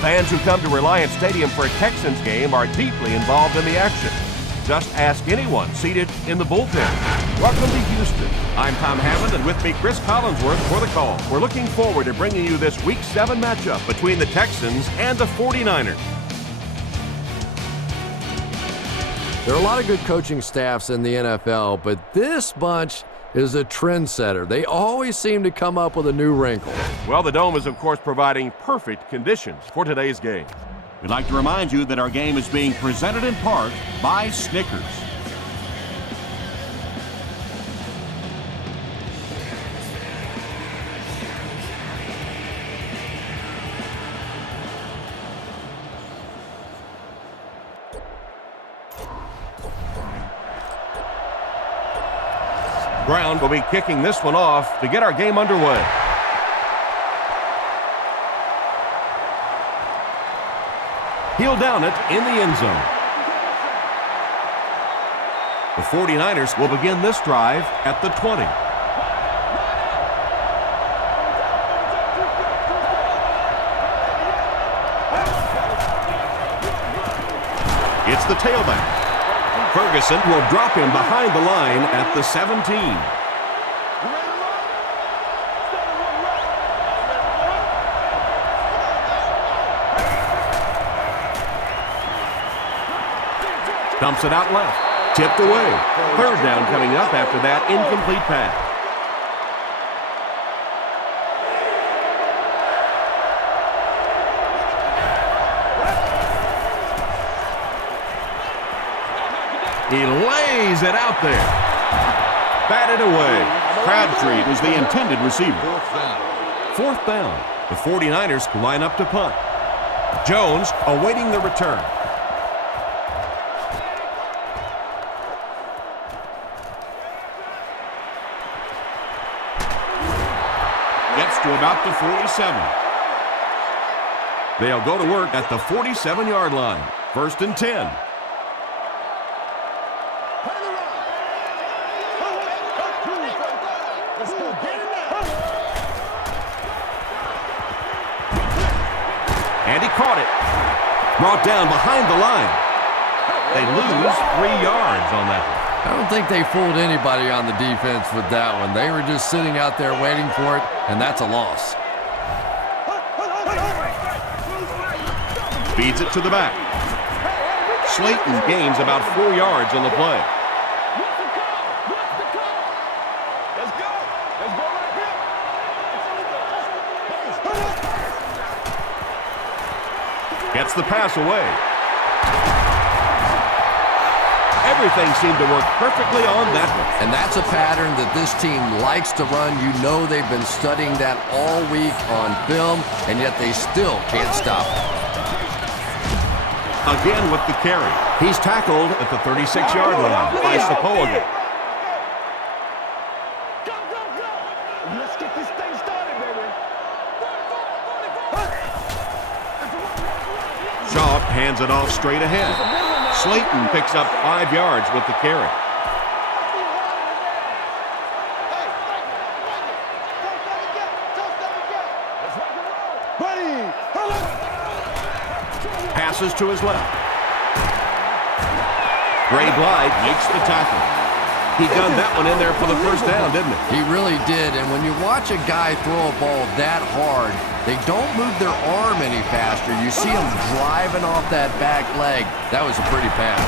Fans who come to Reliant Stadium for a Texans game are deeply involved in the action. Just ask anyone seated in the bullpen. Welcome to Houston. I'm Tom Hammond, and with me, Chris Collinsworth for the call. We're looking forward to bringing you this Week 7 matchup between the Texans and the 49ers. There are a lot of good coaching staffs in the NFL, but this bunch is a trendsetter. They always seem to come up with a new wrinkle. Well, the Dome is, of course, providing perfect conditions for today's game. We'd like to remind you that our game is being presented in part by Snickers. Brown will be kicking this one off to get our game underway. He'll down it in the end zone. The 49ers will begin this drive at the 20. It's the tailback. Ferguson will drop him behind the line at the 17. Dumps it out left. Tipped away. Third down coming up after that incomplete pass. He lays it out there. Batted away. Crabtree was the intended receiver. Fourth down. The 49ers line up to punt. Jones awaiting the return. Gets to about the 47. They'll go to work at the 47-yard line. First and 10. And he caught it. Brought down behind the line. They lose 3 yards on that one. I don't think they fooled anybody on the defense with that one. They were just sitting out there waiting for it, and that's a loss. Feeds it to the back. Slayton gains about 4 yards on the play. Gets the pass away. Everything seemed to work perfectly on that one. And that's a pattern that this team likes to run. You know they've been studying that all week on film, and yet they still can't stop it. Again with the carry. He's tackled at the 36-yard line by Sepulveda. Let's get this thing started, baby. Shaw hands it off straight ahead. Slayton picks up 5 yards with the carry. Passes to his left. Ray Blythe makes the tackle. He gunned that one in there for the first down, didn't he? He really did, and when you watch a guy throw a ball that hard, they don't move their arm any faster. You see him driving off that back leg. That was a pretty pass.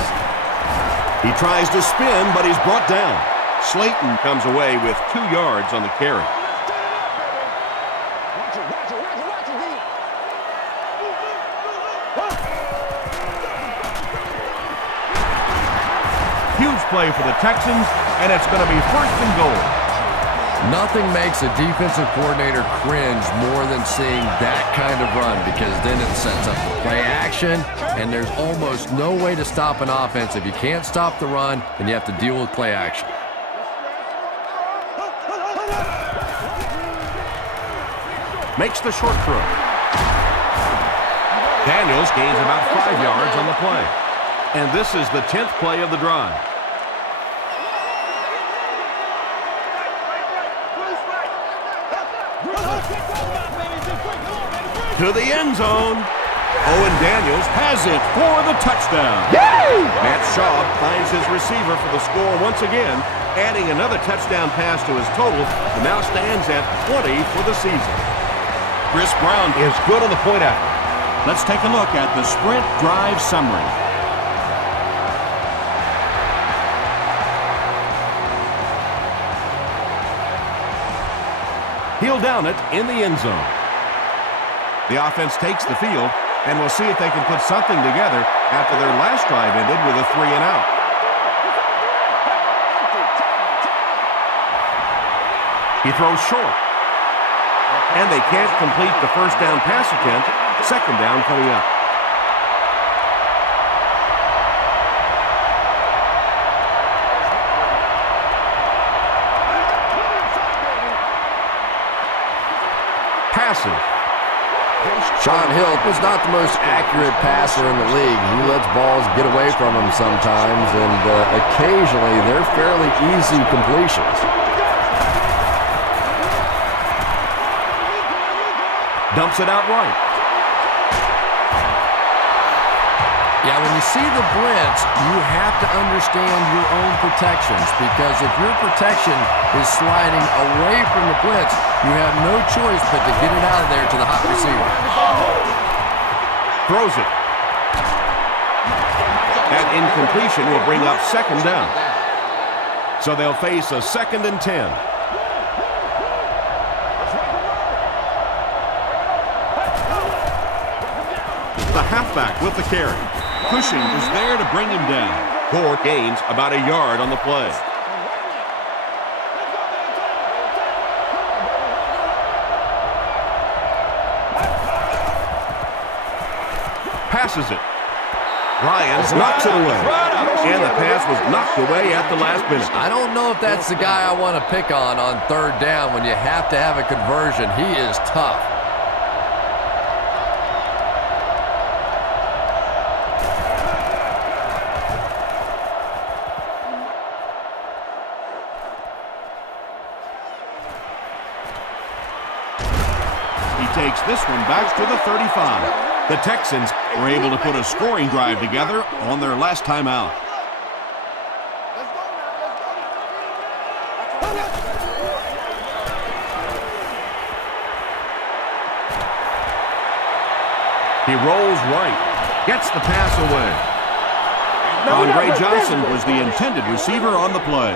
He tries to spin, but he's brought down. Slayton comes away with 2 yards on the carry. Huge play for the Texans, and it's going to be first and goal. Nothing makes a defensive coordinator cringe more than seeing that kind of run, because then it sets up the play action, and there's almost no way to stop an offense. If you can't stop the run, then you have to deal with play action. Makes the short throw. Daniels gains about 5 yards on the play. And this is the 10th play of the drive. To the end zone. Owen Daniels has it for the touchdown. Matt Schaub finds his receiver for the score once again, adding another touchdown pass to his total, and now stands at 20 for the season. Chris Brown is good on the point after. Let's take a look at the sprint drive summary. He'll down it in the end zone. The offense takes the field, and we'll see if they can put something together after their last drive ended with a 3-and-out. He throws short. And they can't complete the first down pass attempt. Second down coming up. Passive. Sean Hill was not the most accurate passer in the league. He lets balls get away from him sometimes, and occasionally they're fairly easy completions. Dumps it out right. Yeah, when you see the blitz, you have to understand your own protections, because if your protection is sliding away from the blitz, you have no choice but to get it out of there to the hot receiver. Throws it. That incompletion will bring up second down. So they'll face a 2nd and 10. The halfback with the carry. Cushing is there to bring him down. Ford gains about a yard on the play. Passes it. Ryans knocks it away. And the pass was knocked away at the last minute. I don't know if that's the guy I want to pick on third down when you have to have a conversion. He is tough. Takes this one back to the 35. The Texans were able to put a scoring drive together on their last time out. He rolls right, gets the pass away. Andre Johnson was the intended receiver on the play.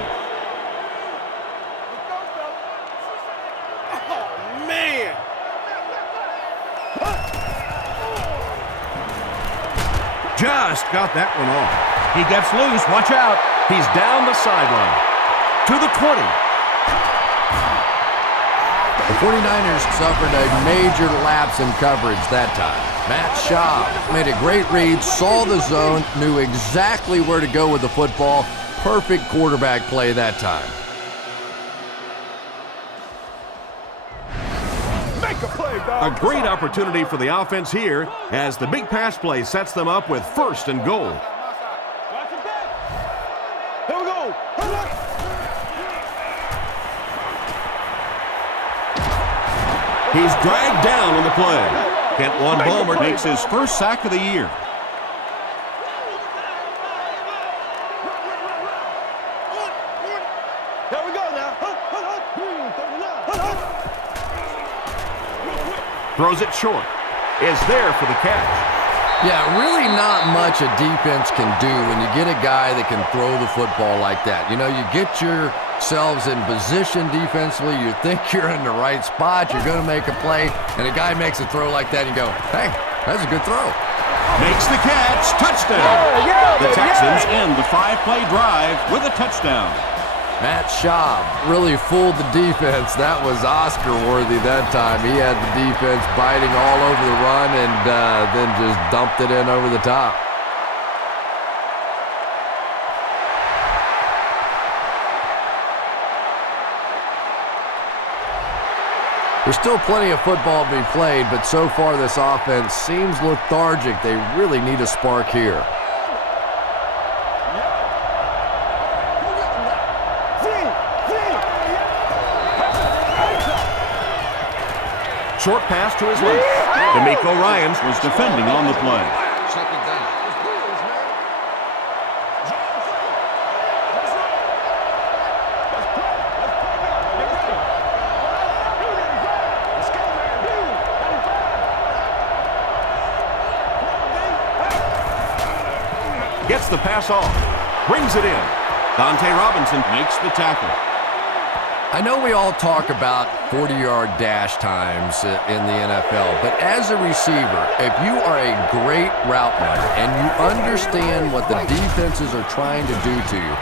Just got that one off. He gets loose. Watch out. He's down the sideline. To the 20. The 49ers suffered a major lapse in coverage that time. Matt Schaub made a great read, saw the zone, knew exactly where to go with the football. Perfect quarterback play that time. A great opportunity for the offense here as the big pass play sets them up with 1st and goal. Here we go. He's dragged down on the play. Kent Balmer makes his first sack of the year. Here we go now. Throws it short. Is there for the catch. Yeah, really not much a defense can do when you get a guy that can throw the football like that. You know, you get yourselves in position defensively. You think you're in the right spot. You're going to make a play, and a guy makes a throw like that, and you go, hey, that's a good throw. Makes the catch. Touchdown. The Texans end the 5-play drive with a touchdown. Matt Schaub really fooled the defense. That was Oscar-worthy that time. He had the defense biting all over the run and then just dumped it in over the top. There's still plenty of football to be played, but so far this offense seems lethargic. They really need a spark here. Short pass to his left. D'Amico Ryans was defending on the play. Second down. Gets the pass off. Brings it in. Dante Robinson makes the tackle. I know we all talk about 40-yard dash times in the NFL, but as a receiver, if you are a great route runner and you understand what the defenses are trying to do to you,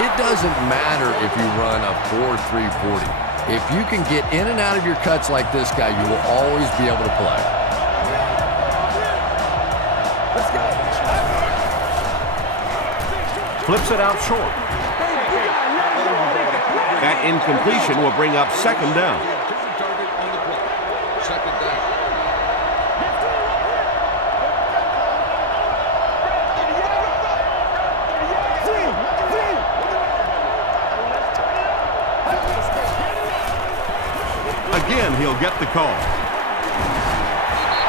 it doesn't matter if you run a 4.340. If you can get in and out of your cuts like this guy, you will always be able to play. Flips it out short. That incompletion will bring up second down. Second down. Again, he'll get the call.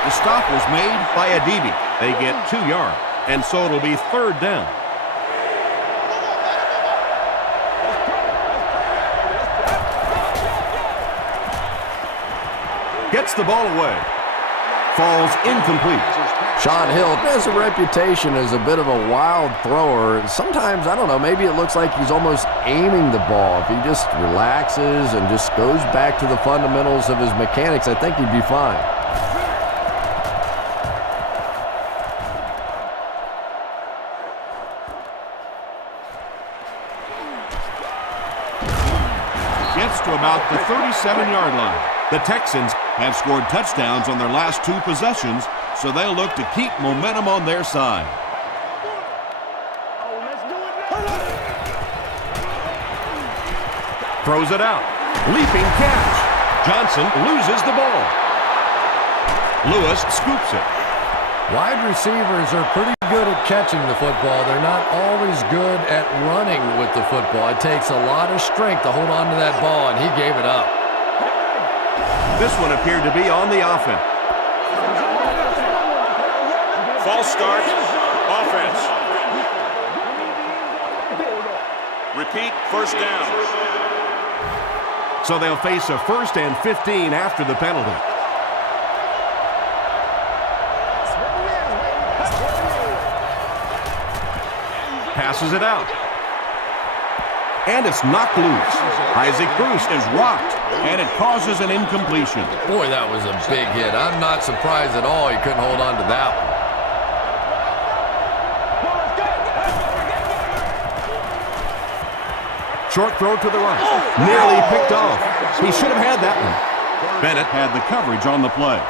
The stop was made by Adibi. They get 2 yards, and so it'll be third down. Gets the ball away. Falls incomplete. Sean Hill has a reputation as a bit of a wild thrower. Sometimes, I don't know, maybe it looks like he's almost aiming the ball. If he just relaxes and just goes back to the fundamentals of his mechanics, I think he'd be fine. Gets to about the 37-yard line. The Texans have scored touchdowns on their last 2 possessions, so they'll look to keep momentum on their side. Throws it out. Leaping catch. Johnson loses the ball. Lewis scoops it. Wide receivers are pretty good at catching the football. They're not always good at running with the football. It takes a lot of strength to hold on to that ball, and he gave it up. This one appeared to be on the offense. False start. Offense. Repeat, first down. So they'll face a 1st and 15 after the penalty. Passes it out. And it's knocked loose. Isaac Bruce is rocked, and it causes an incompletion. Boy, that was a big hit. I'm not surprised at all he couldn't hold on to that one. Short throw to the right. Nearly picked off. He should have had that one. Bennett had the coverage on the play.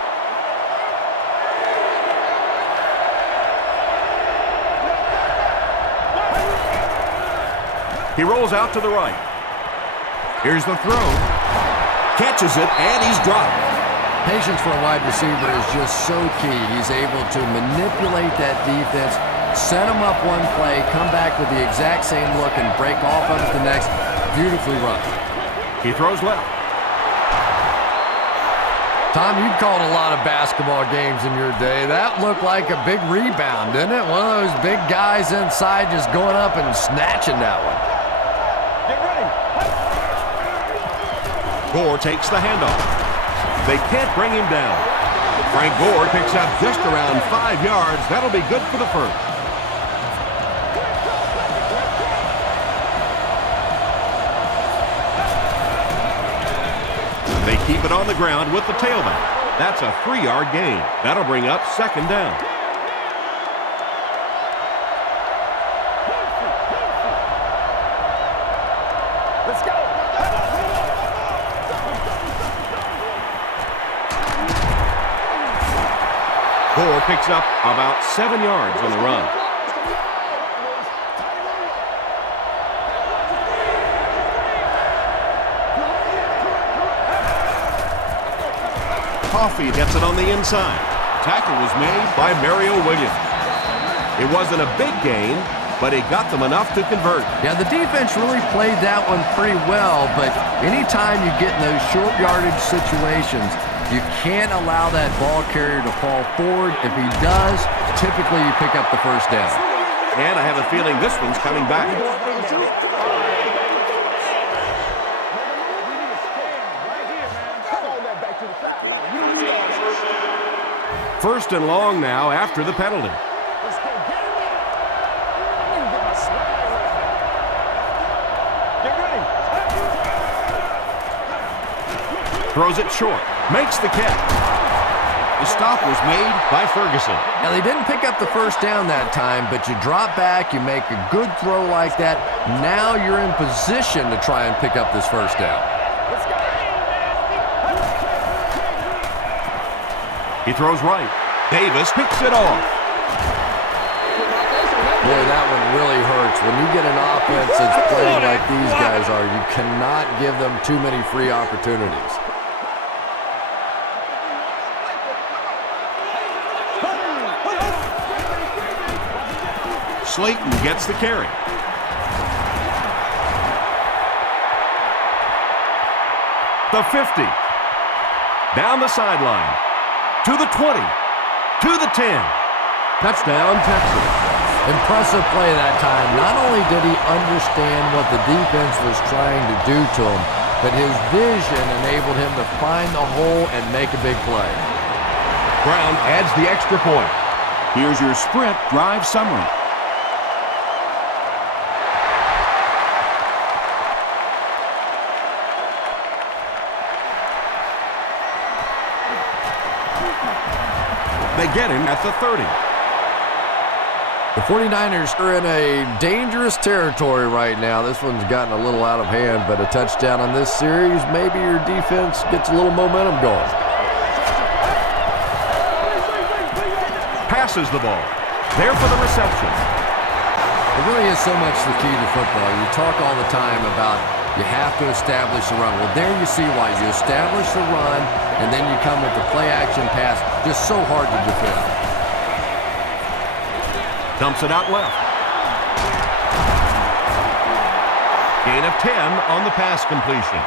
He rolls out to the right. Here's the throw. Catches it, and he's dropped. Patience for a wide receiver is just so key. He's able to manipulate that defense, set them up one play, come back with the exact same look, and break off of it the next. Beautifully run. He throws left. Tom, you've called a lot of basketball games in your day. That looked like a big rebound, didn't it? One of those big guys inside just going up and snatching that one. Gore takes the handoff. They can't bring him down. Frank Gore picks up just around 5 yards. That'll be good for the first. They keep it on the ground with the tailback. That's a 3-yard gain. That'll bring up second down. Let's go. Gore picks up about 7 yards on the run. Coffey gets it on the inside. Tackle was made by Mario Williams. It wasn't a big gain, but it got them enough to convert. Yeah, the defense really played that one pretty well, but anytime you get in those short yardage situations, You can't allow that ball carrier to fall forward. If he does, typically you pick up the first down. And I have a feeling this one's coming back. First and long now after the penalty. Throws it short. Makes the catch. The stop was made by Ferguson. Now, they didn't pick up the first down that time, but you drop back, you make a good throw like that. Now you're in position to try and pick up this first down. He throws right. Davis picks it off. Boy, that one really hurts. When you get an offense that's playing like these guys are, you cannot give them too many free opportunities. Slayton gets the carry. The 50. Down the sideline. To the 20. To the 10. Touchdown, Texans. Impressive play that time. Not only did he understand what the defense was trying to do to him, but his vision enabled him to find the hole and make a big play. Brown adds the extra point. Here's your sprint drive summary. They get him at the 30. The 49ers are in a dangerous territory right now. This one's gotten a little out of hand, but a touchdown on this series, maybe your defense gets a little momentum going. Passes the ball. There for the reception. It really is so much the key to football. You talk all the time about you have to establish the run. Well, there you see why. You establish the run, and then you come with the play-action pass. Just so hard to defend. Dumps it out left. Gain of 10 on the pass completion.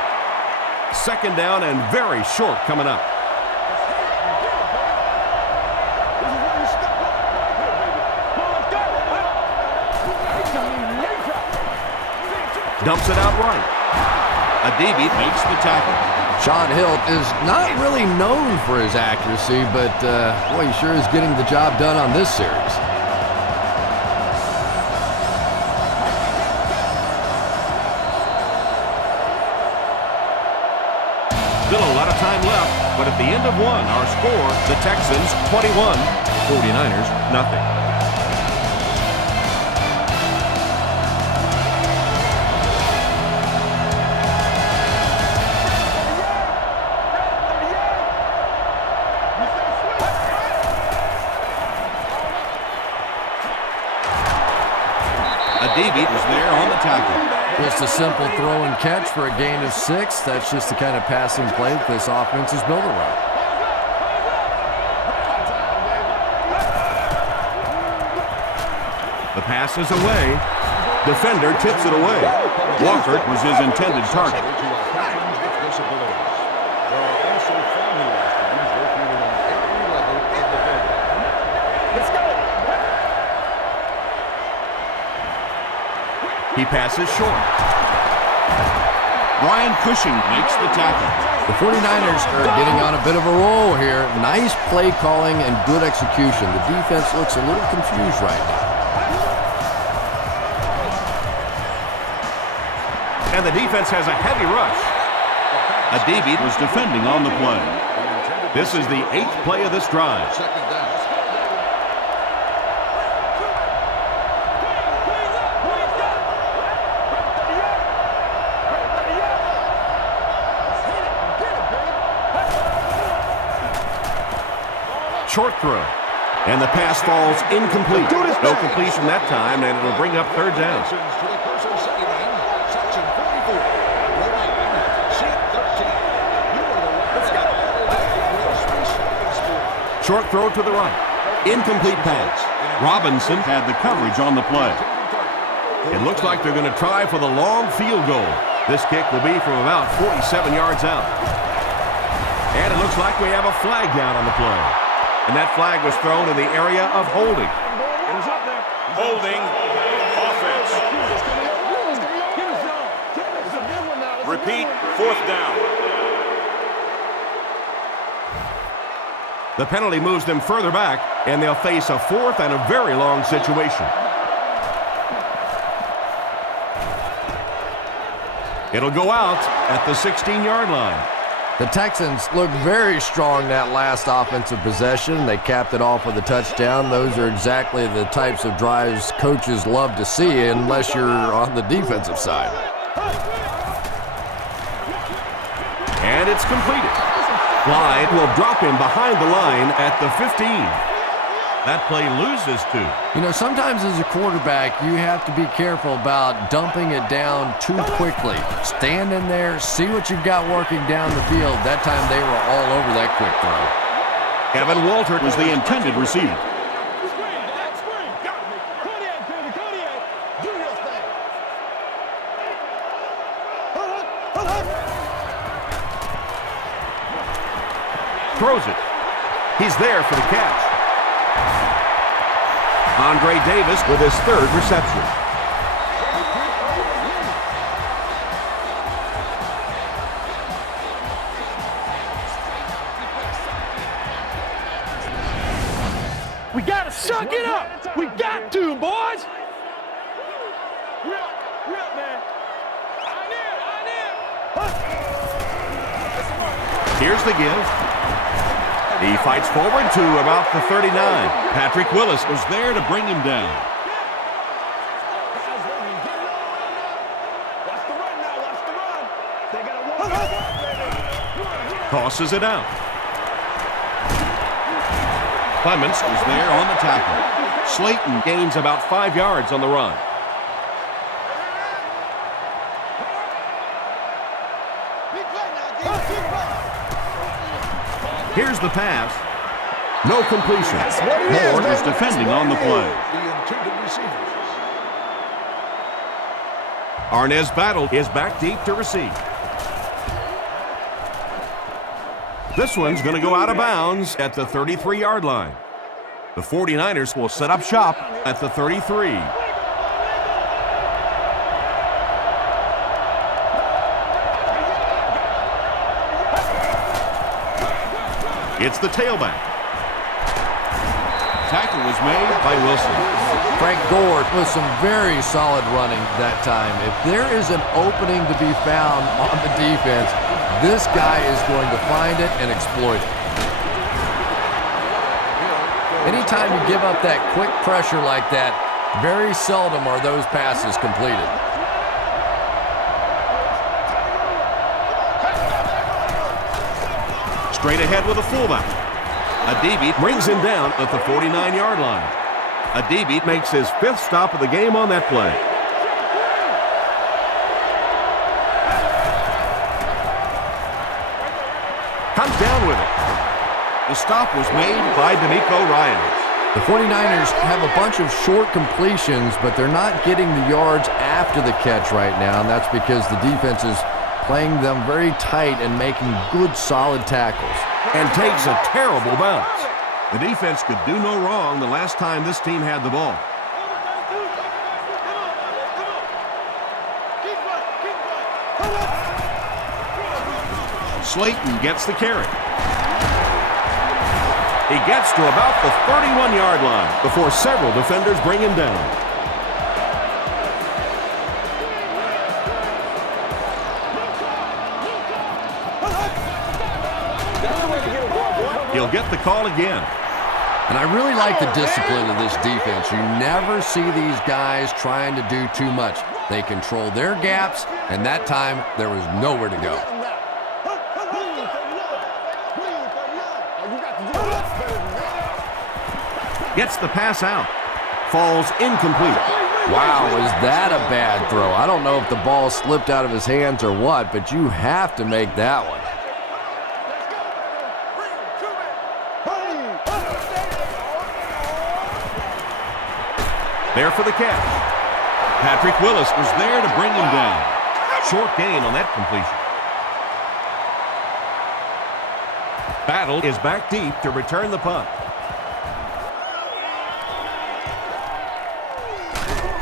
Second down and very short coming up. Dumps it out right. Adibi makes the tackle. Sean Hilt is not really known for his accuracy, but boy, he sure is getting the job done on this series. Still a lot of time left, but at the end of one, our score, the Texans 21, 49ers nothing. Adibi was there on the tackle. Just a simple throw and catch for a gain of 6. That's just the kind of passing play that this offense is built around. The pass is away. Defender tips it away. Walker was his intended target. He passes short. Brian Cushing makes the tackle. The 49ers are getting on a bit of a roll here. Nice play calling and good execution. The defense looks a little confused right now. And the defense has a heavy rush. Adibi was defending on the play. This is the 8th play of this drive. Short throw. And the pass falls incomplete. No completion that time, and it'll bring up third down. Short throw to the right. Incomplete pass. Robinson had the coverage on the play. It looks like they're going to try for the long field goal. This kick will be from about 47 yards out. And it looks like we have a flag down on the play. And that flag was thrown in the area of holding. Holding. Offense. Repeat, 4th down. The penalty moves them further back, and they'll face a 4th and a very long situation. It'll go out at the 16-yard line. The Texans looked very strong that last offensive possession. They capped it off with a touchdown. Those are exactly the types of drives coaches love to see unless you're on the defensive side. And it's completed. Clyde will drop him behind the line at the 15. That play loses 2. You know, sometimes as a quarterback, you have to be careful about dumping it down too quickly. Stand in there, see what you've got working down the field. That time they were all over that quick throw. Kevin Walter was the intended receiver. Throws it. He's there for the catch. Andre Davis with his 3rd reception. We got to suck it up. We got to, boys. Here's the give. He fights forward to about the 39. Patrick Willis was there to bring him down. Tosses it out. Clements was there on the tackle. Slayton gains about 5 yards on the run. Here's the pass. No completion. Moore is defending on the play. Arnez Battle is back deep to receive. This one's going to go out of bounds at the 33-yard line. The 49ers will set up shop at the 33. It's the tailback. Tackle was made by Wilson. Frank Gore with some very solid running that time. If there is an opening to be found on the defense, this guy is going to find it and exploit it. Anytime you give up that quick pressure like that, very seldom are those passes completed. Straight ahead with a fullback. Adibi brings him down at the 49-yard line. Adibi makes his 5th stop of the game on that play. Comes down with it. The stop was made by D'Amico Ryans. The 49ers have a bunch of short completions, but they're not getting the yards after the catch right now, and that's because the defense is playing them very tight and making good, solid tackles. And takes a terrible bounce. The defense could do no wrong the last time this team had the ball. Slayton gets the carry. He gets to about the 31-yard line before several defenders bring him down. He'll get the call again. And I really like the discipline of this defense. You never see these guys trying to do too much. They control their gaps, and that time there was nowhere to go. Gets the pass out. Falls incomplete. Wow, was that a bad throw? I don't know if the ball slipped out of his hands or what, but you have to make that one. There for the catch. Patrick Willis was there to bring him down. Short gain on that completion. Battle is back deep to return the punt.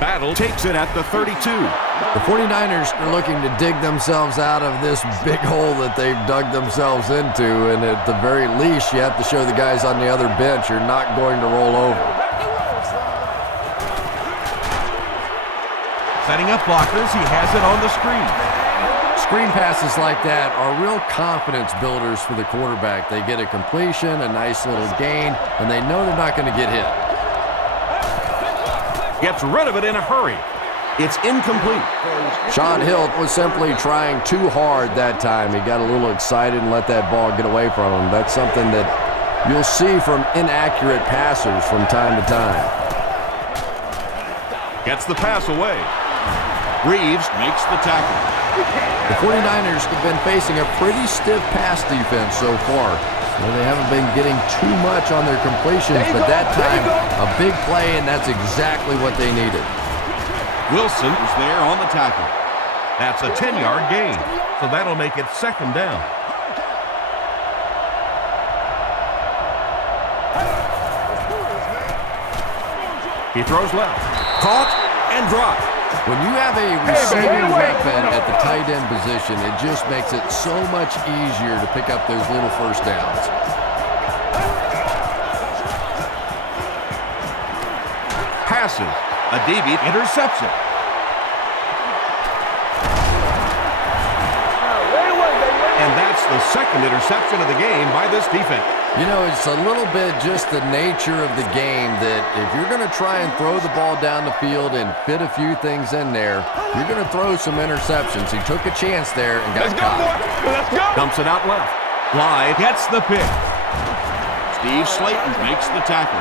Battle takes it at the 32. The 49ers are looking to dig themselves out of this big hole that they've dug themselves into, and at the very least, you have to show the guys on the other bench you're not going to roll over. Setting up blockers, he has it on the screen. Screen passes like that are real confidence builders for the quarterback. They get a completion, a nice little gain, and they know they're not going to get hit. Gets rid of it in a hurry. It's incomplete. Sean Hill was simply trying too hard that time. He got a little excited and let that ball get away from him. That's something that you'll see from inaccurate passers from time to time. Gets the pass away. Reeves makes the tackle. The 49ers have been facing a pretty stiff pass defense so far. Well, they haven't been getting too much on their completions, but that time, a big play, and that's exactly what they needed. Wilson is there on the tackle. That's a 10-yard gain, so that'll make it second down. He throws left. Caught and dropped. When you have a receiving weapon at the tight end position, it just makes it so much easier to pick up those little first downs. Passes. A DB interception. And that's the second interception of the game by this defense. You know, it's a little bit just the nature of the game that if you're going to try and throw the ball down the field and fit a few things in there, you're going to throw some interceptions. He took a chance there and got caught. Let's go. Dumps it out left. Blythe gets the pick. Steve Slayton makes the tackle.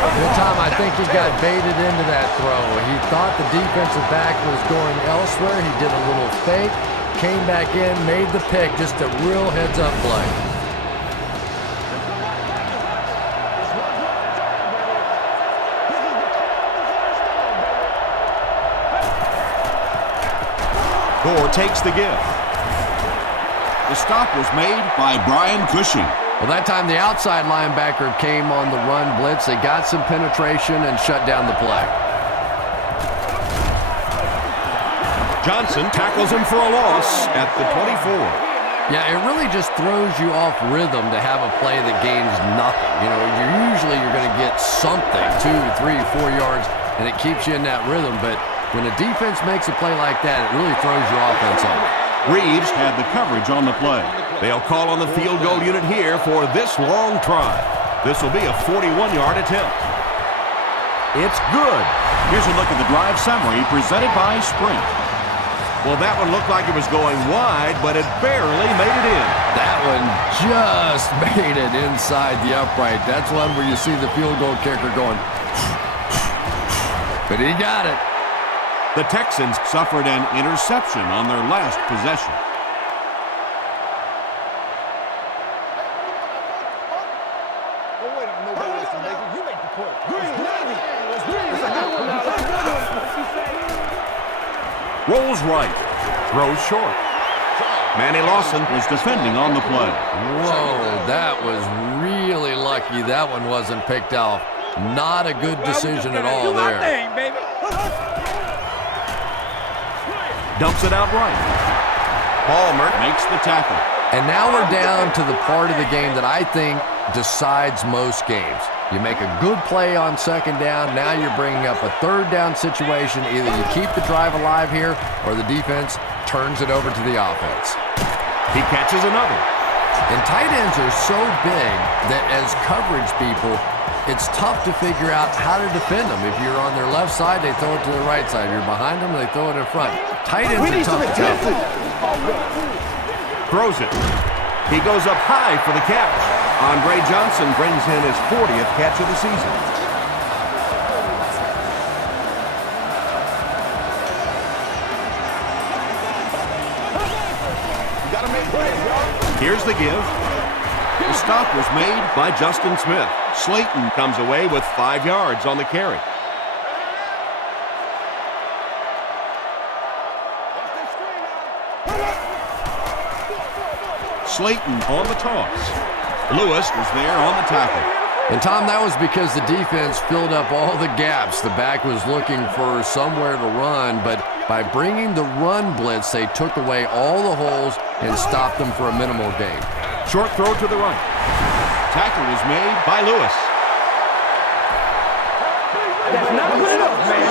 Good time, I think he got baited into that throw. He thought the defensive back was going elsewhere. He did a little fake, came back in, made the pick, just a real heads-up play. Gore takes the give. The stop was made by Brian Cushing. Well, that time the outside linebacker came on the run blitz. They got some penetration and shut down the play. Johnson tackles him for a loss at the 24. Yeah, it really just throws you off rhythm to have a play that gains nothing. You know, you're going to get something, 2, 3, 4 yards, and it keeps you in that rhythm. But when a defense makes a play like that, it really throws your offense off. Reeves had the coverage on the play. They'll call on the field goal unit here for this long try. This will be a 41-yard attempt. It's good. Here's a look at the drive summary presented by Sprint. Well, that one looked like it was going wide, but it barely made it in. That one just made it inside the upright. That's one where you see the field goal kicker going, but he got it. The Texans suffered an interception on their last possession. Rolls right. Throws short. Manny Lawson was defending on the play. Whoa, that was really lucky that one wasn't picked off. Not a good decision at all there. Dumps it out right. Palmer makes the tackle. And now we're down to the part of the game that I think decides most games. You make a good play on second down, now you're bringing up a third down situation. Either you keep the drive alive here or the defense turns it over to the offense. He catches another. And tight ends are so big that as coverage people, it's tough to figure out how to defend them. If you're on their left side, they throw it to the right side. If you're behind them, they throw it in front. Tight ends are tough to tackle. Throws it. He goes up high for the catch. Andre Johnson brings in his 40th catch of the season. Here's the give. The stop was made by Justin Smith. Slayton comes away with 5 yards on the carry. Slayton on the toss. Lewis was there on the tackle. And, Tom, that was because the defense filled up all the gaps. The back was looking for somewhere to run, but by bringing the run blitz, they took away all the holes and stopped them for a minimal gain. Short throw to the right. Tackle was made by Lewis. That's not good enough, man.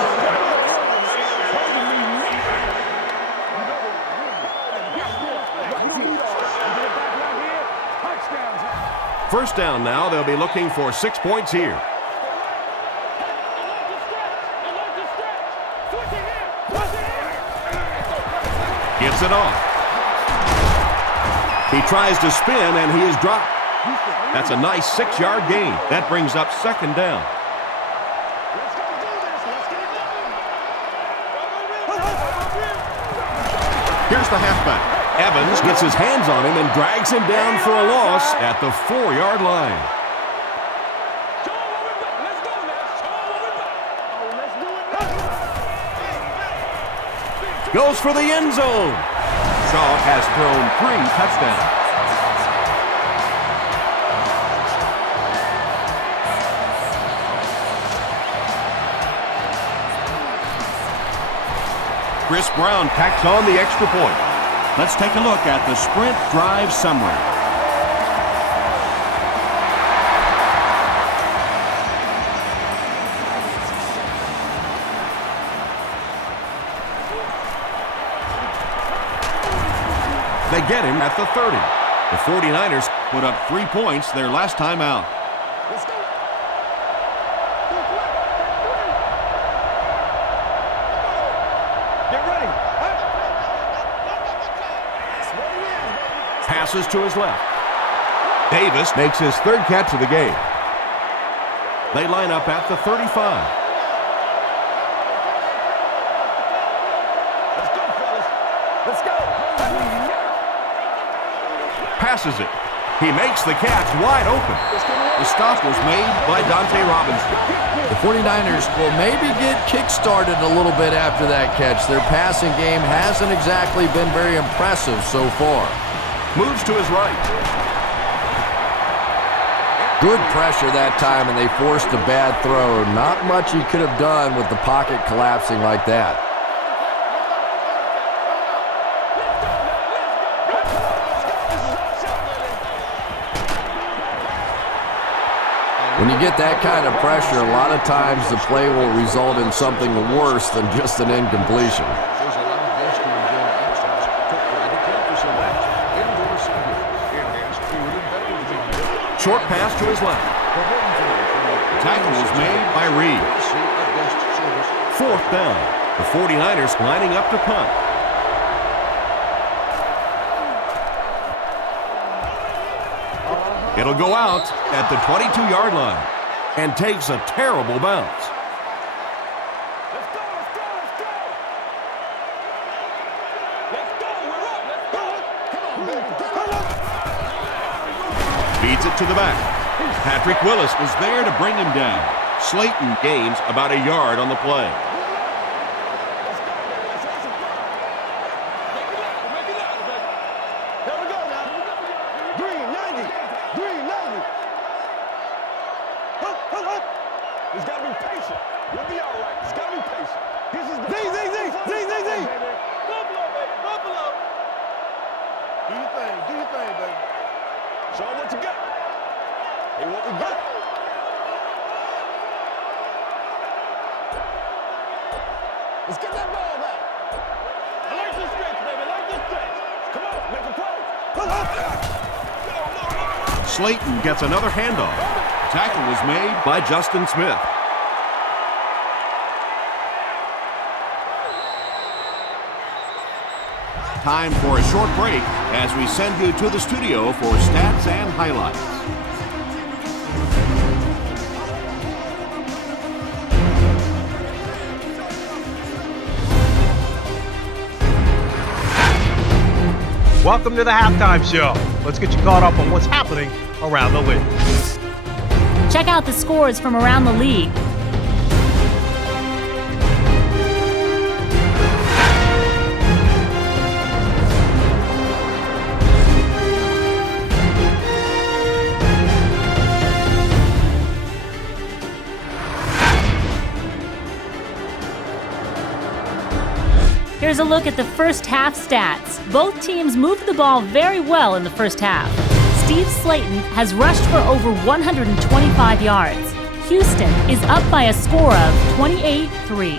First down now. They'll be looking for 6 points here. Gets it off. He tries to spin, and he is dropped. That's a nice 6-yard gain. That brings up second down. Here's the halfback. Evans gets his hands on him and drags him down for a loss at the 4-yard line. Goes for the end zone. Shaw has thrown 3 touchdowns. Chris Brown tacks on the extra point. Let's take a look at the sprint drive summary. They get him at the 30. The 49ers put up 3 points their last time out. Passes to his left. Davis makes his 3rd catch of the game. They line up at the 35. Let's go, fellas. Let's go. Passes it. He makes the catch wide open. The stop was made by Dante Robinson. The 49ers will maybe get kick-started a little bit after that catch. Their passing game hasn't exactly been very impressive so far. Moves to his right. Good pressure that time, and they forced a bad throw. Not much he could have done with the pocket collapsing like that. When you get that kind of pressure, a lot of times the play will result in something worse than just an incompletion. Short pass to his left. Tackle was made by Reed. 4th down. The 49ers lining up to punt. It'll go out at the 22-yard line and takes a terrible bounce. Feeds it to the back. Patrick Willis was there to bring him down. Slayton gains about a yard on the play. He's got to be patient. You'll be all right. He's got to be patient. This is the Z. Buffalo. Do your thing, baby. Show them what you got. Hey, what we got? Let's get that ball back. I like this stretch, baby. I like this stretch. Come on, make a play. Slayton gets another handoff. Tackle was made by Justin Smith. Time for a short break as we send you to the studio for stats and highlights. Welcome to the halftime show. Let's get you caught up on what's happening around the league. Check out the scores from around the league. Here's a look at the first half stats. Both teams moved the ball very well in the first half. Steve Slayton has rushed for over 125 yards. Houston is up by a score of 28-3.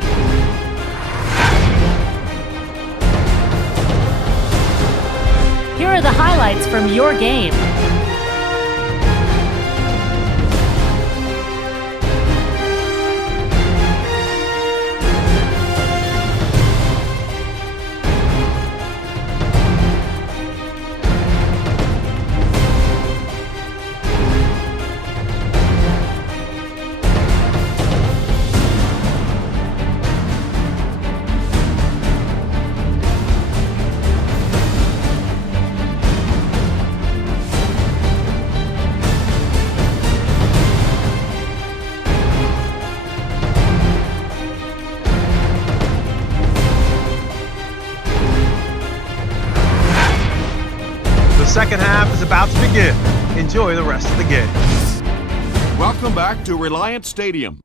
Here are the highlights from your game. The second half is about to begin. Enjoy the rest of the game. Welcome back to Reliant Stadium.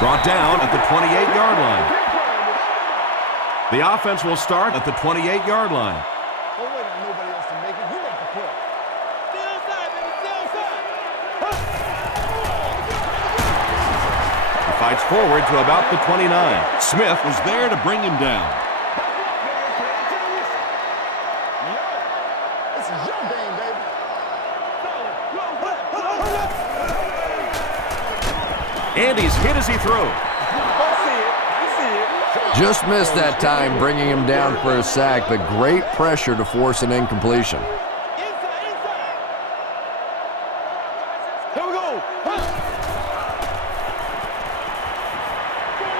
Brought down at the 28-yard line. The offense will start at the 28-yard line. Oh, wait, nobody else to make it. You make the play. Stay outside, baby. Stay outside. He fights forward to about the 29. Smith was there to bring him down. This is your game, baby. And he's hit as he throws. Just missed that time, bringing him down for a sack, but great pressure to force an incompletion. Here we go.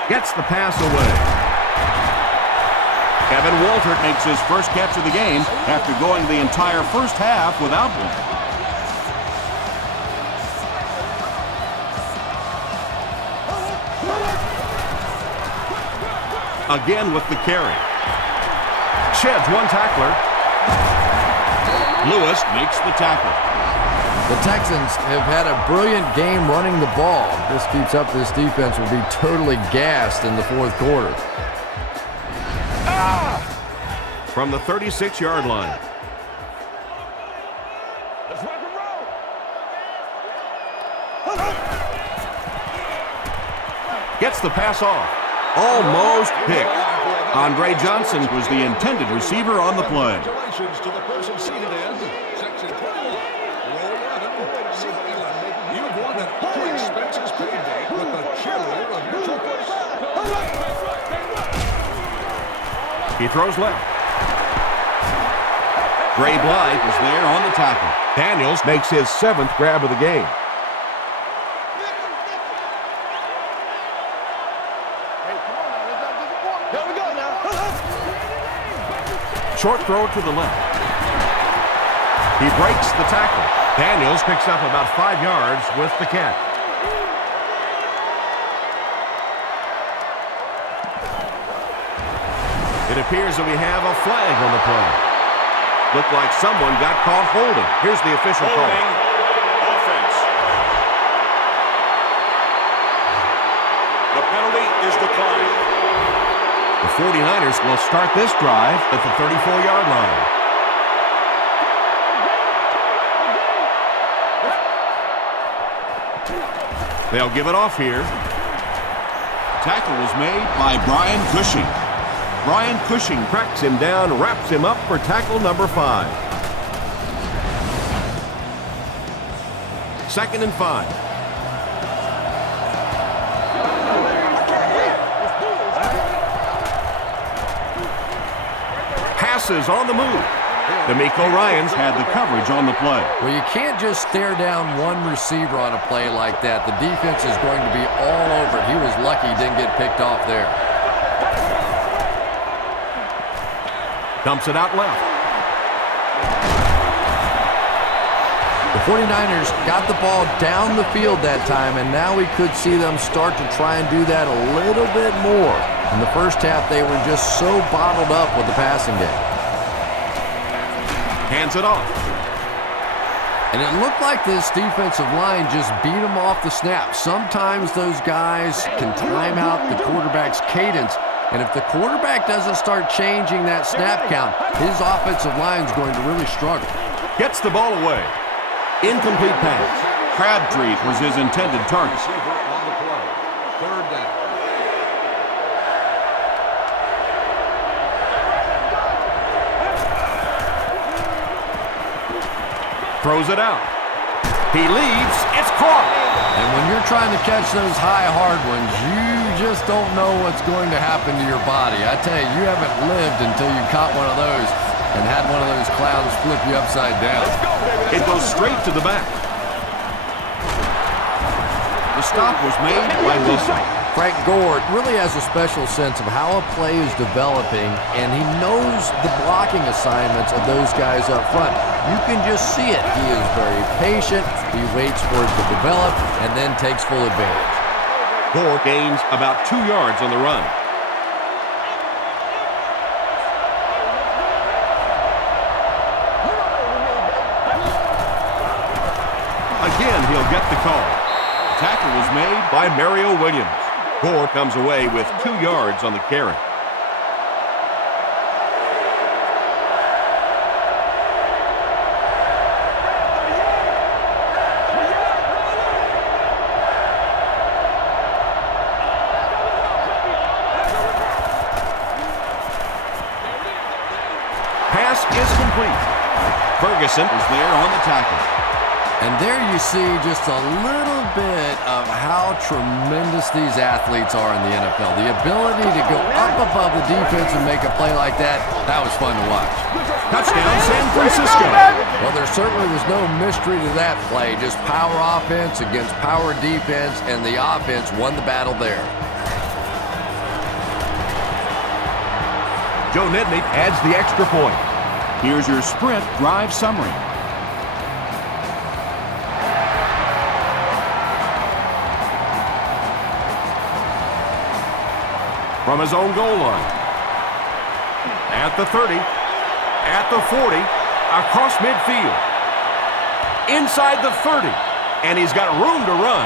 Gets the pass away. Kevin Waltert makes his first catch of the game after going the entire first half without one. Again with the carry. Sheds one tackler. Lewis makes the tackle. The Texans have had a brilliant game running the ball. If this keeps up, this defense will be totally gassed in the fourth quarter. From the 36-yard line. Let's rock and roll. Gets the pass off. Almost picked. Andre Johnson was the intended receiver on the play. Congratulations to the person seated in Section 21, Row 11, Seat 11. You've won an all-expenses picking date with the cheerleader of your choice. He throws left. Gray Blythe was there on the tackle. Daniels makes his 7th grab of the game. Short throw to the left. He breaks the tackle. Daniels picks up about 5 yards with the catch. It appears that we have a flag on the play. Looked like someone got caught holding. Here's the official call. Offense. The penalty is declined. The 49ers will start this drive at the 34-yard line. They'll give it off here. Tackle was made by Brian Cushing. Brian Cushing cracks him down, wraps him up for tackle number 5. 2nd and 5. Passes on the move. D'Amico Ryans Had the coverage on the play. Well, you can't just stare down one receiver on a play like that. The defense is going to be all over it. He was lucky he didn't get picked off there. Dumps it out left. The 49ers got the ball down the field that time, and now we could see them start to try and do that a little bit more. In the first half, they were just so bottled up with the passing game. Hands it off. And it looked like this defensive line just beat them off the snap. Sometimes those guys can time out the quarterback's cadence, and if the quarterback doesn't start changing that snap count, his offensive line's going to really struggle. Gets the ball away. Incomplete pass. Crabtree was his intended target. Receiver on the play. Third down. Throws it out. He leads. It's caught. And when you're trying to catch those high, hard ones, you just don't know what's going to happen to your body. I tell you, you haven't lived until you caught one of those and had one of those clowns flip you upside down. It goes straight to the back. The stop was made by Wilson. Frank Gore really has a special sense of how a play is developing, and he knows the blocking assignments of those guys up front. You can just see it. He is very patient. He waits for it to develop and then takes full advantage. Gore gains about 2 yards on the run. Again, he'll get the call. Tackle was made by Mario Williams. Gore comes away with 2 yards on the carry. Pass is complete. Ferguson is there on the tackle. And there you see just a little bit of how tremendous these athletes are in the NFL. The ability to go up above the defense and make a play like that was fun to watch. Touchdown, San Francisco. Well, there certainly was no mystery to that play. Just power offense against power defense, and the offense won the battle there. Joe Nedney adds the extra point. Here's your sprint drive summary. From his own goal line. At the 30. At the 40. Across midfield. Inside the 30. And he's got room to run.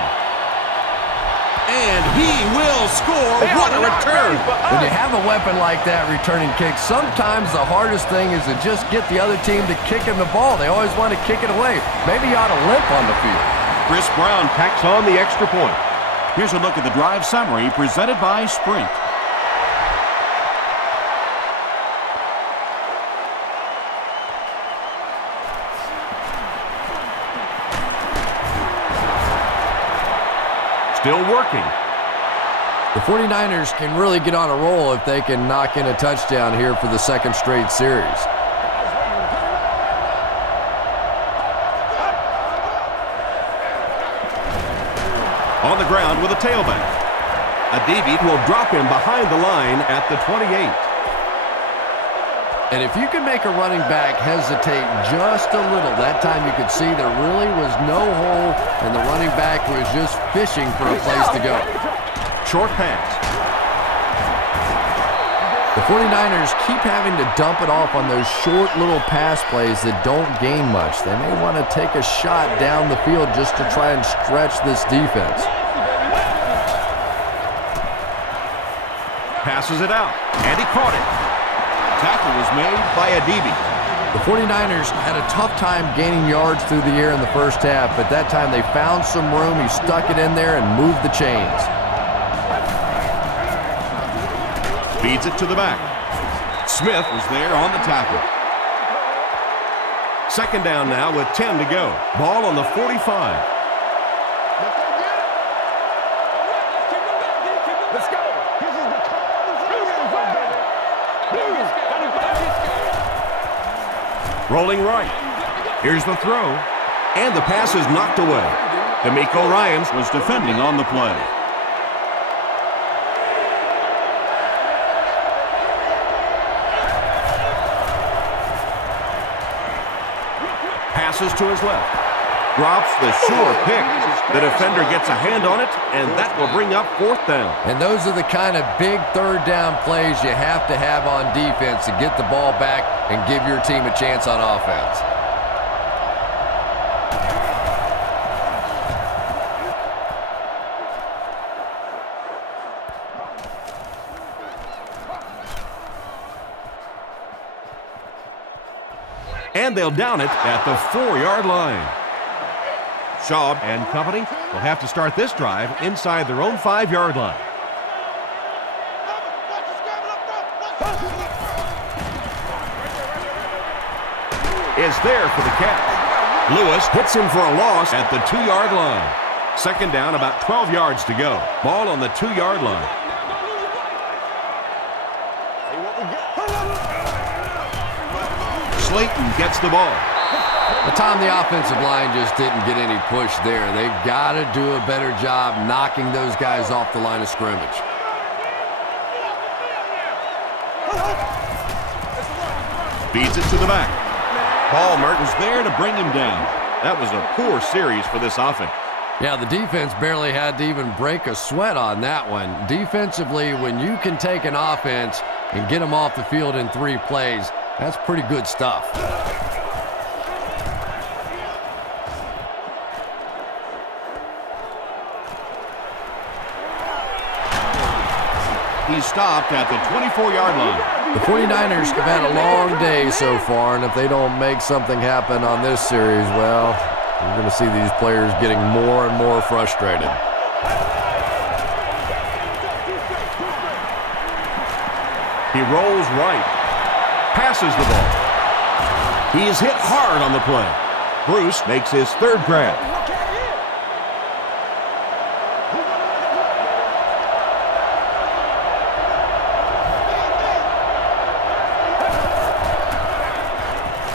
And he will score. What a return. When you have a weapon like that returning kicks, sometimes the hardest thing is to just get the other team to kick him the ball. They always want to kick it away. Maybe you ought to limp on the field. Chris Brown tacks on the extra point. Here's a look at the drive summary presented by Sprint. Still working. The 49ers can really get on a roll if they can knock in a touchdown here for the second straight series. On the ground with a tailback. Adibi will drop him behind the line at the 28. And if you can make a running back hesitate just a little, that time you could see there really was no hole, and the running back was just fishing for a place to go. Short pass. The 49ers keep having to dump it off on those short little pass plays that don't gain much. They may want to take a shot down the field just to try and stretch this defense. Passes it out, and he caught it. Tackle was made by Adibi. The 49ers had a tough time gaining yards through the air in the first half, but that time they found some room. He stuck it in there and moved the chains. Feeds it to the back. Smith was there on the tackle. Second down now with 10 to go. Ball on the 45. Let's go. This is the call. Rolling right. Here's the throw. And the pass is knocked away. D'Amico Ryans was defending on the play. Passes to his left. Drops the sure pick. The defender gets a hand on it, and that will bring up 4th down. And those are the kind of big 3rd down plays you have to have on defense to get the ball back and give your team a chance on offense. And they'll down it at the 4-yard line. Shaw and company will have to start this drive inside their own 5-yard line. Is there for the catch. Lewis hits him for a loss at the 2-yard line. 2nd down, about 12 yards to go. Ball on the 2-yard line. Slayton gets the ball. Well, Tom, the offensive line just didn't get any push there. They've got to do a better job knocking those guys off the line of scrimmage. Feeds it to the back. Palmer was there to bring him down. That was a poor series for this offense. Yeah, the defense barely had to even break a sweat on that one. Defensively, when you can take an offense and get them off the field in 3 plays, that's pretty good stuff. He stopped at the 24-yard line. The 49ers have had a long day so far, and if they don't make something happen on this series, well, you're going to see these players getting more and more frustrated. He rolls right. Passes the ball. He is hit hard on the play. Bruce makes his 3rd grab.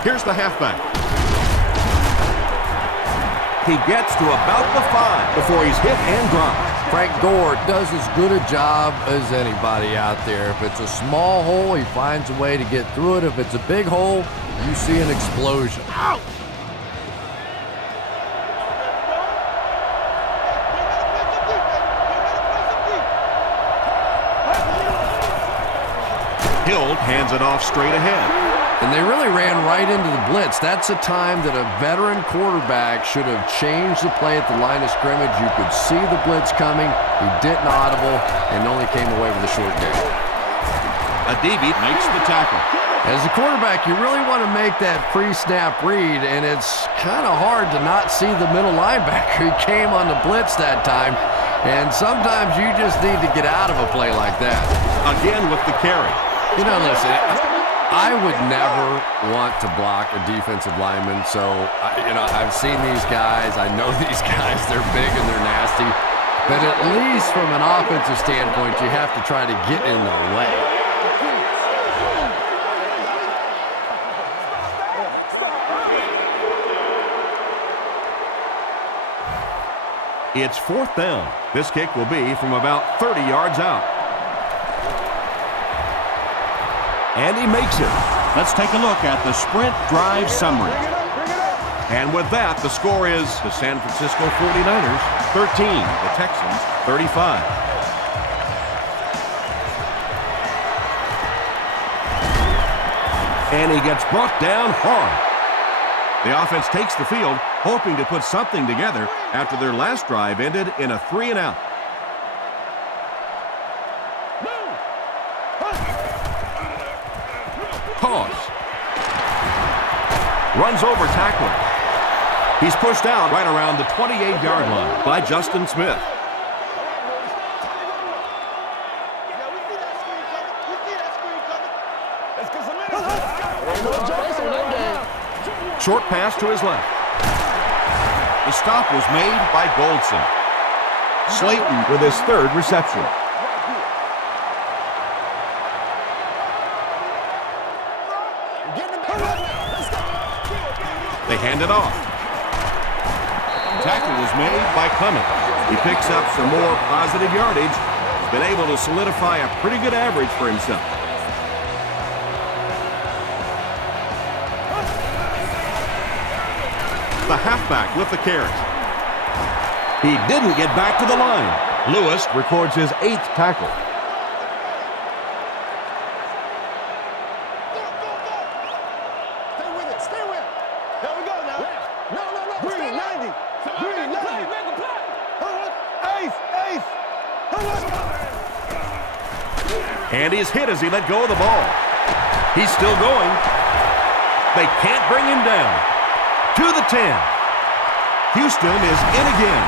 Here's the halfback. He gets to about the 5 before he's hit and dropped. Frank Gore does as good a job as anybody out there. If it's a small hole, he finds a way to get through it. If it's a big hole, you see an explosion. Out! Hill hands it off straight ahead. And they really ran right into the blitz. That's a time that a veteran quarterback should have changed the play at the line of scrimmage. You could see the blitz coming. He didn't audible and only came away with a short gain. A DB makes the tackle. As a quarterback, you really want to make that pre-snap read, and it's kind of hard to not see the middle linebacker. He came on the blitz that time, and sometimes you just need to get out of a play like that. Again with the carry. You know, listen, I would never want to block a defensive lineman, so, I've seen these guys. I know these guys. They're big and they're nasty. But at least from an offensive standpoint, you have to try to get in the way. It's 4th down. This kick will be from about 30 yards out. And he makes it. Let's take a look at the sprint drive summary. And with that, the score is the San Francisco 49ers 13, the Texans 35. And he gets brought down hard. The offense takes the field, hoping to put something together after their last drive ended in a 3-and-out. Toss. Runs over tackler. He's pushed out right around the 28-yard line by Justin Smith. Short pass to his left. The stop was made by Goldson. Slayton with his 3rd reception. They hand it off. Tackle was made by Clement. He picks up some more positive yardage. He's been able to solidify a pretty good average for himself. the halfback with the carry. He didn't get back to the line. Lewis records his 8th tackle. Stay with it. Stay with it. Here we go now. No. Green 90. Green 90. Ace. And he's hit as he let go of the ball. He's still going. They can't bring him down. To the 10. Houston is in again.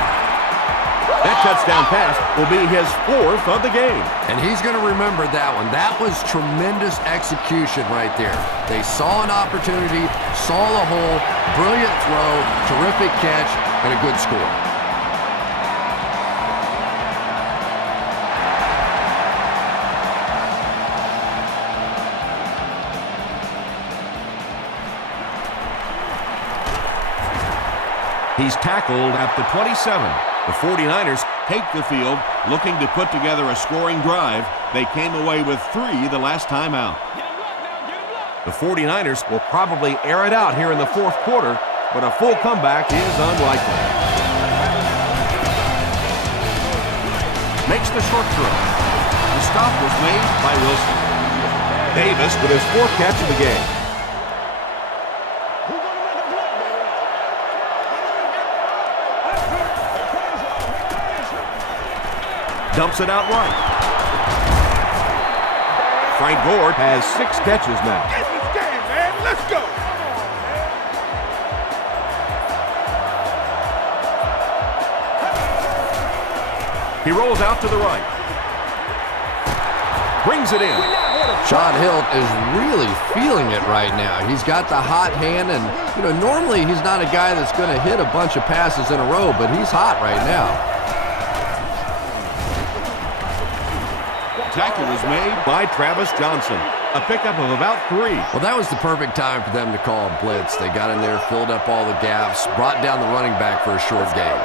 That touchdown pass will be his 4th of the game. And he's going to remember that one. That was tremendous execution right there. They saw an opportunity, saw a hole, brilliant throw, terrific catch, and a good score. He's tackled at the 27. The 49ers take the field, looking to put together a scoring drive. They came away with 3 the last time out. The 49ers will probably air it out here in the 4th quarter, but a full comeback is unlikely. Makes the short throw. The stop was made by Wilson. Davis with his 4th catch of the game. Dumps it out right. Frank Gore has 6 catches now. Get this game, man. Let's go. He rolls out to the right. Brings it in. Sean Hill is really feeling it right now. He's got the hot hand, and normally he's not a guy that's going to hit a bunch of passes in a row, but he's hot right now. Tackle was made by Travis Johnson. A pickup of about 3. Well, that was the perfect time for them to call a blitz. They got in there, filled up all the gaps, brought down the running back for a short gain.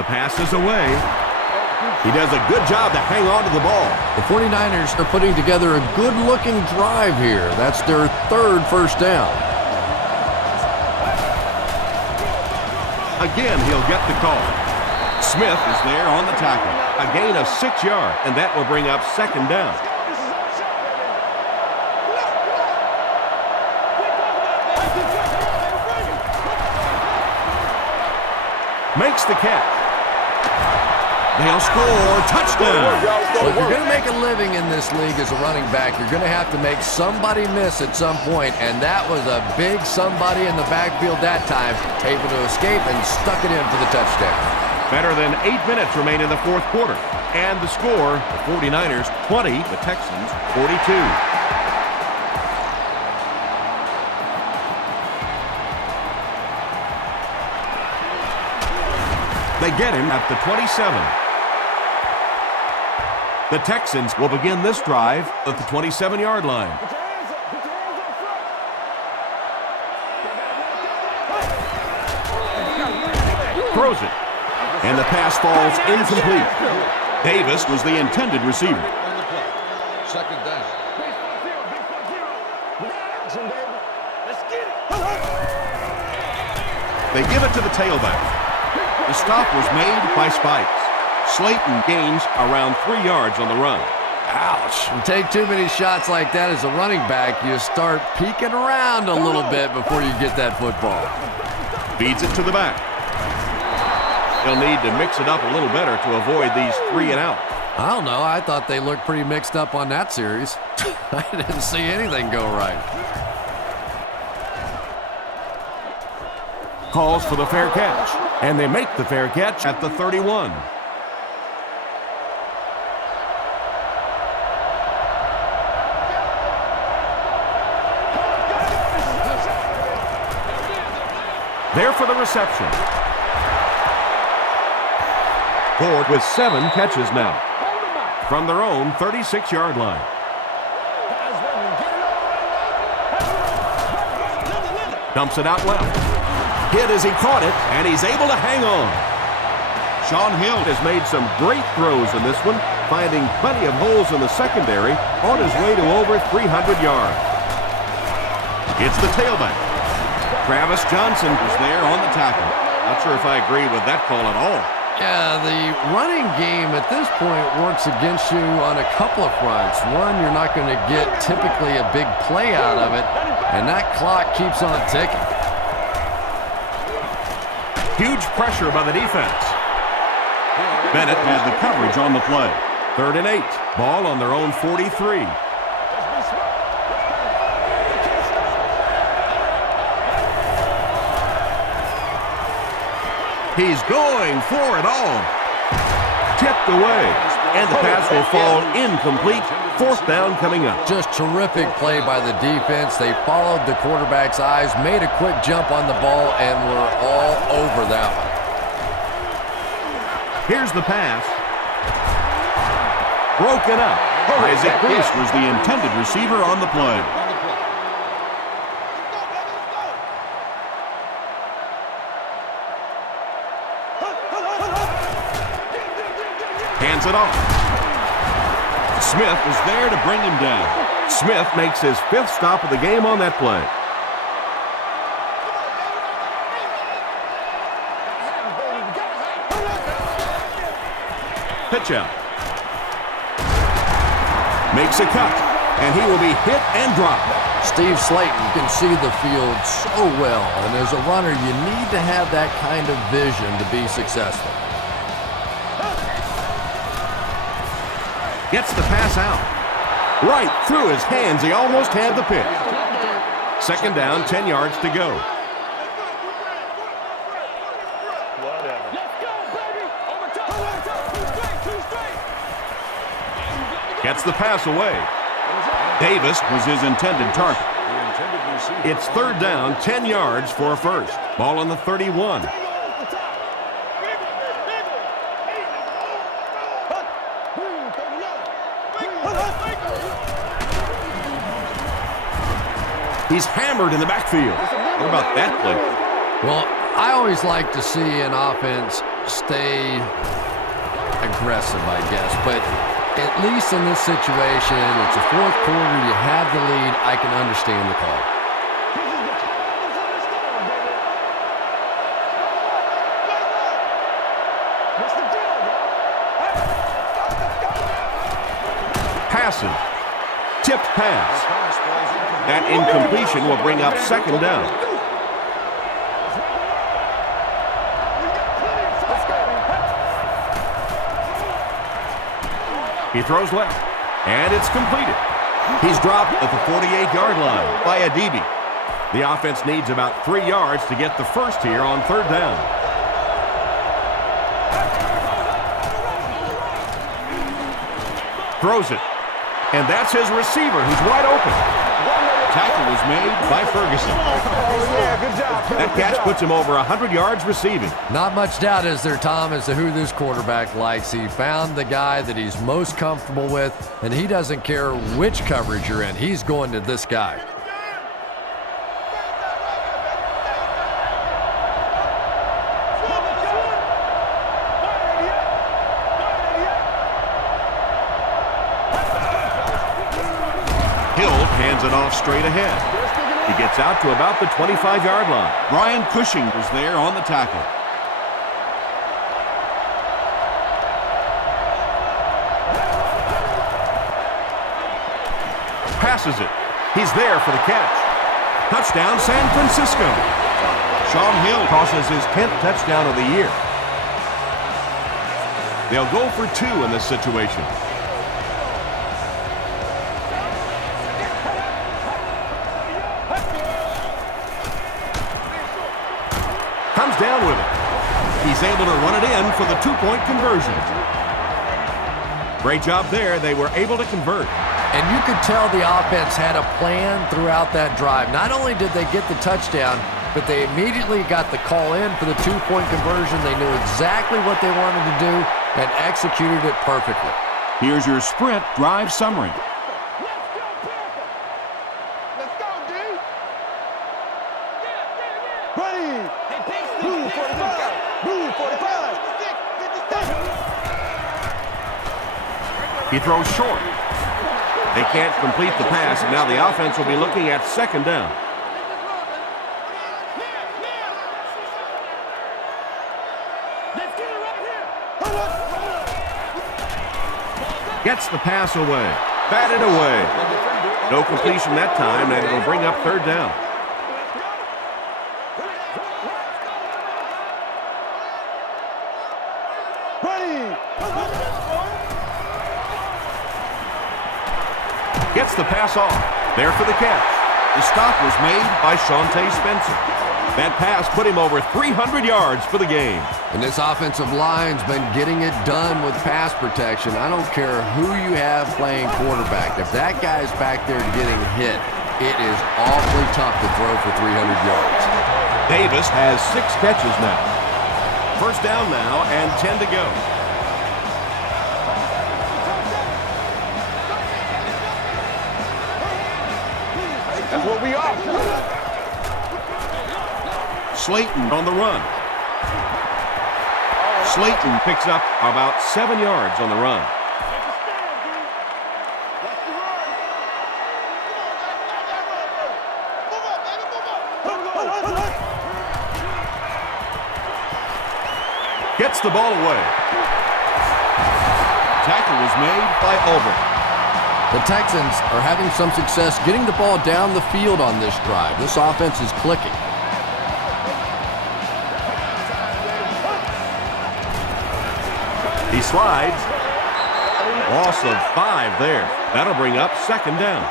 The pass is away. He does a good job to hang on to the ball. The 49ers are putting together a good-looking drive here. That's their 3rd first down. Again, he'll get the call. Smith is there on the tackle. A gain of 6 yards, and that will bring up 2nd down. Makes the catch. They'll score. Touchdown. Well, if you're going to make a living in this league as a running back, you're going to have to make somebody miss at some point, and that was a big somebody in the backfield that time, able to escape and stuck it in for the touchdown. Better than 8 minutes remain in the 4th quarter. And the score, the 49ers 20, the Texans 42. They get him at the 27. The Texans will begin this drive at the 27-yard line. Throws it. And the pass falls incomplete. Davis was the intended receiver. On the play. 2nd down. They give it to the tailback. The stop was made by Spikes. Slayton gains around 3 yards on the run. Ouch. You take too many shots like that as a running back, you start peeking around a little bit before you get that football. Feeds it to the back. He'll need to mix it up a little better to avoid these 3 and out. I don't know. I thought they looked pretty mixed up on that series. I didn't see anything go right. Calls for the fair catch, and they make the fair catch at the 31. There for the reception. Ford with 7 catches now. From their own 36-yard line. Dumps it out left. Hit as he caught it, and he's able to hang on. Sean Hill has made some great throws in this one. finding plenty of holes in the secondary on his way to over 300 yards. It's the tailback. Travis Johnson was there on the tackle. Not sure if I agree with that call at all. Yeah, the running game at this point works against you on a couple of fronts. One, you're not going to get typically a big play out of it, and that clock keeps on ticking. Huge pressure by the defense. Bennett had the coverage on the play. 3rd and 8. Ball on their own 43. He's going for it all. Tipped away. And the pass will fall incomplete. 4th down coming up. Just terrific play by the defense. They followed the quarterback's eyes, made a quick jump on the ball, and were all over that one. Here's the pass. Broken up. Isaac Bruce was the intended receiver on the play. Hands it off. Smith is there to bring him down. Smith makes his 5th stop of the game on that play. Pitch out. Makes a cut, and he will be hit and dropped. Steve Slayton can see the field so well, and as a runner, you need to have that kind of vision to be successful. Gets the pass out. Right through his hands. He almost had the pick. 2nd down, 10 yards to go. Gets the pass away. Davis was his intended target. It's 3rd down, 10 yards for a first. Ball on the 31. He's hammered in the backfield. What about that play? Well, I always like to see an offense stay aggressive, I guess. But at least in this situation, it's a 4th quarter, you have the lead, I can understand the call. Passing. Tipped pass. That incompletion will bring up 2nd down. He throws left, and it's completed. He's dropped at the 48-yard line by Adibi. The offense needs about 3 yards to get the first here on 3rd down. Throws it, and that's his receiver who's wide open. Tackle was made by Ferguson. That catch puts him over 100 yards receiving. Not much doubt, is there, Tom, as to who this quarterback likes. He found the guy that he's most comfortable with, and he doesn't care which coverage you're in. He's going to this guy. Hands it off straight ahead. He gets out to about the 25-yard line. Brian Cushing was there on the tackle. Passes it. He's there for the catch. Touchdown, San Francisco. Sean Hill tosses his 10th touchdown of the year. They'll go for 2 in this situation. Comes down with it. He's able to run it in for the 2-point conversion. Great job there. They were able to convert. And you could tell the offense had a plan throughout that drive. Not only did they get the touchdown, but they immediately got the call in for the 2-point conversion. They knew exactly what they wanted to do and executed it perfectly. Here's your sprint drive summary. He throws short. They can't complete the pass, and now the offense will be looking at second down. Gets the pass away. Batted away. No completion that time, and it'll bring up third down. Gets the pass off. There for the catch. The stop was made by Shante Spencer. That pass put him over 300 yards for the game. And this offensive line's been getting it done with pass protection. I don't care who you have playing quarterback. If that guy's back there getting hit, it is awfully tough to throw for 300 yards. Davis has 6 catches now. First down now and 10 to go. That's what we are. Slayton on the run. Slayton picks up about 7 yards on the run. Gets the ball away. Tackle was made by Auburn. The Texans are having some success getting the ball down the field on this drive. This offense is clicking. He slides. Loss of 5 there. That'll bring up second down.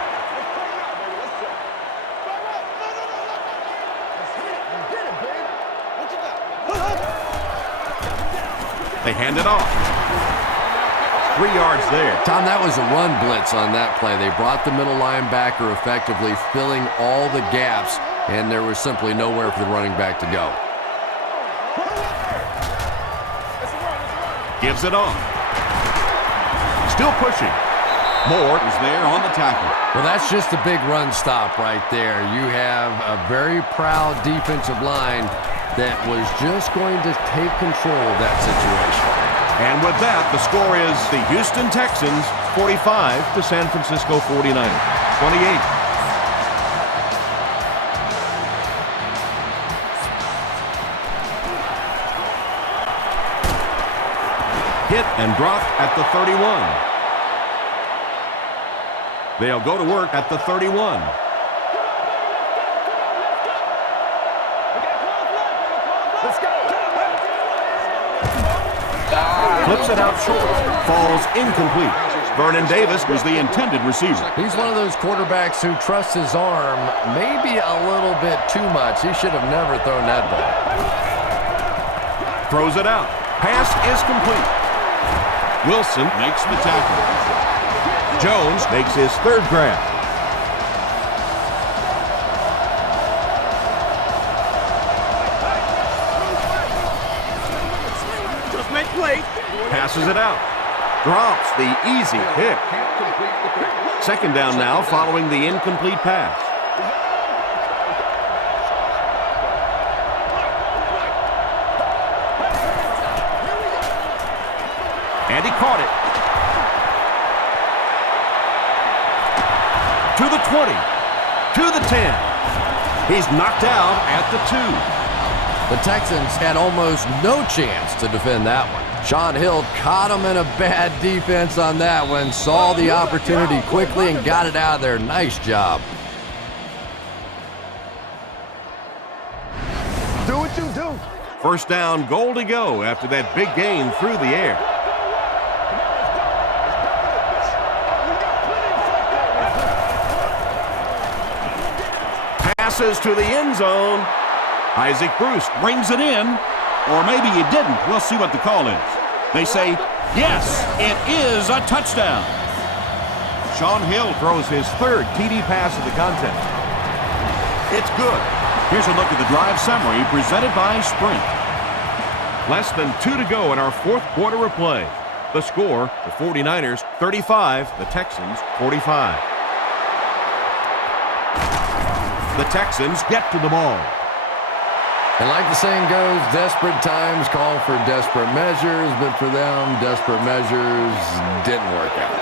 They hand it off. 3 yards there. Tom, that was a run blitz on that play. They brought the middle linebacker effectively filling all the gaps, and there was simply nowhere for the running back to go. Gives it on. Still pushing. Moore is there on the tackle. Well, that's just a big run stop right there. You have a very proud defensive line that was just going to take control of that situation. And with that, the score is the Houston Texans 45 to San Francisco 49ers 28. Hit and drop at the 31. They'll go to work at the 31. Flips it out short. Falls incomplete. Vernon Davis was the intended receiver. He's one of those quarterbacks who trusts his arm maybe a little bit too much. He should have never thrown that ball. Throws it out. Pass is complete. Wilson makes the tackle. Jones makes his third grab. Just make play. Passes it out. Drops the easy pick. Second down now following the incomplete pass. And he caught it. To the 20. To the 10. He's knocked out at the 2. The Texans had almost no chance to defend that one. Sean Hill caught him in a bad defense on that one, saw the opportunity quickly and got it out of there. Nice job. Do what you do. First down, goal to go after that big gain through the air. Passes to the end zone. Isaac Bruce brings it in, or maybe he didn't. We'll see what the call is. They say, yes, it is a touchdown. Sean Hill throws his third TD pass of the contest. It's good. Here's a look at the drive summary presented by Sprint. Less than 2 to go in our fourth quarter of play. The score, the 49ers 35, the Texans 45. The Texans get to the ball. And like the saying goes, desperate times call for desperate measures, but for them, desperate measures didn't work out.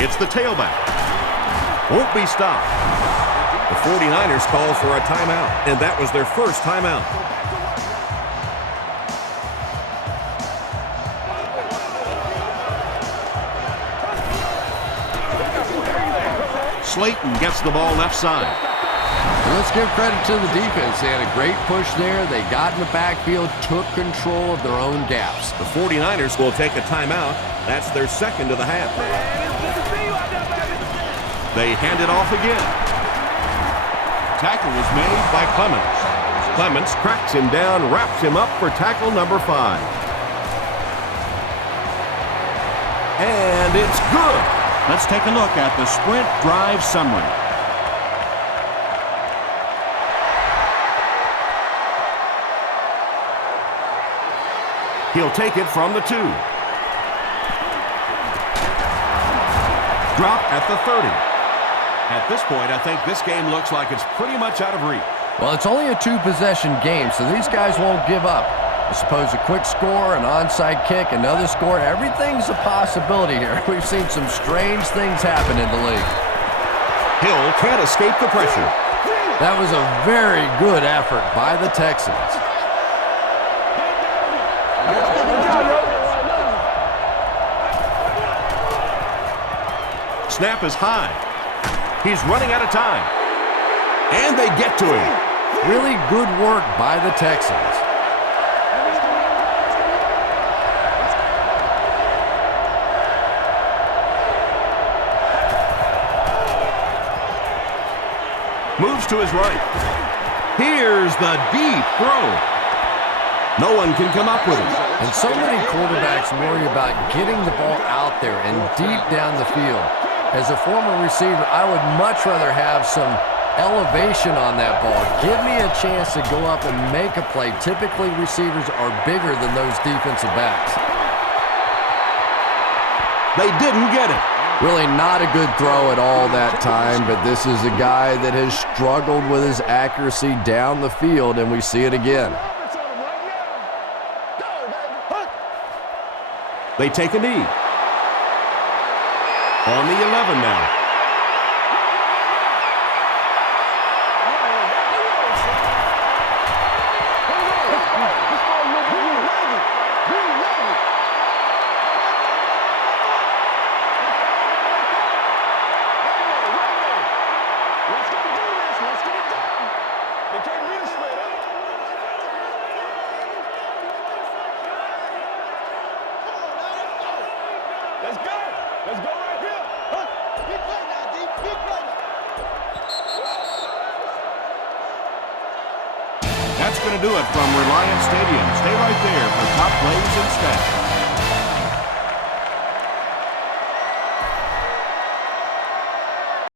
It's the tailback. Won't be stopped. The 49ers call for a timeout, and that was their first timeout. Slayton gets the ball left side. And let's give credit to the defense. They had a great push there. They got in the backfield, took control of their own gaps. The 49ers will take a timeout. That's their second of the half. They hand it off again. Tackle was made by Clements. Clements cracks him down, wraps him up for tackle number 5. And it's good. Let's take a look at the sprint drive summary. He'll take it from the 2. Drop at the 30. At this point, I think this game looks like it's pretty much out of reach. Well, it's only a 2-possession game, so these guys won't give up. I suppose a quick score, an onside kick, another score, everything's a possibility here. We've seen some strange things happen in the league. Hill can't escape the pressure. That was a very good effort by the Texans. Snap is high. He's running out of time. And they get to him. Really good work by the Texans. Moves to his right. Here's the deep throw. No one can come up with it. And so many quarterbacks worry about getting the ball out there and deep down the field. As a former receiver, I would much rather have some elevation on that ball. Give me a chance to go up and make a play. Typically, receivers are bigger than those defensive backs. They didn't get it. Really not a good throw at all that time, but this is a guy that has struggled with his accuracy down the field, and we see it again. They take a knee. On the 11 now. That's going to do it from Reliance Stadium. Stay right there for top plays and stats.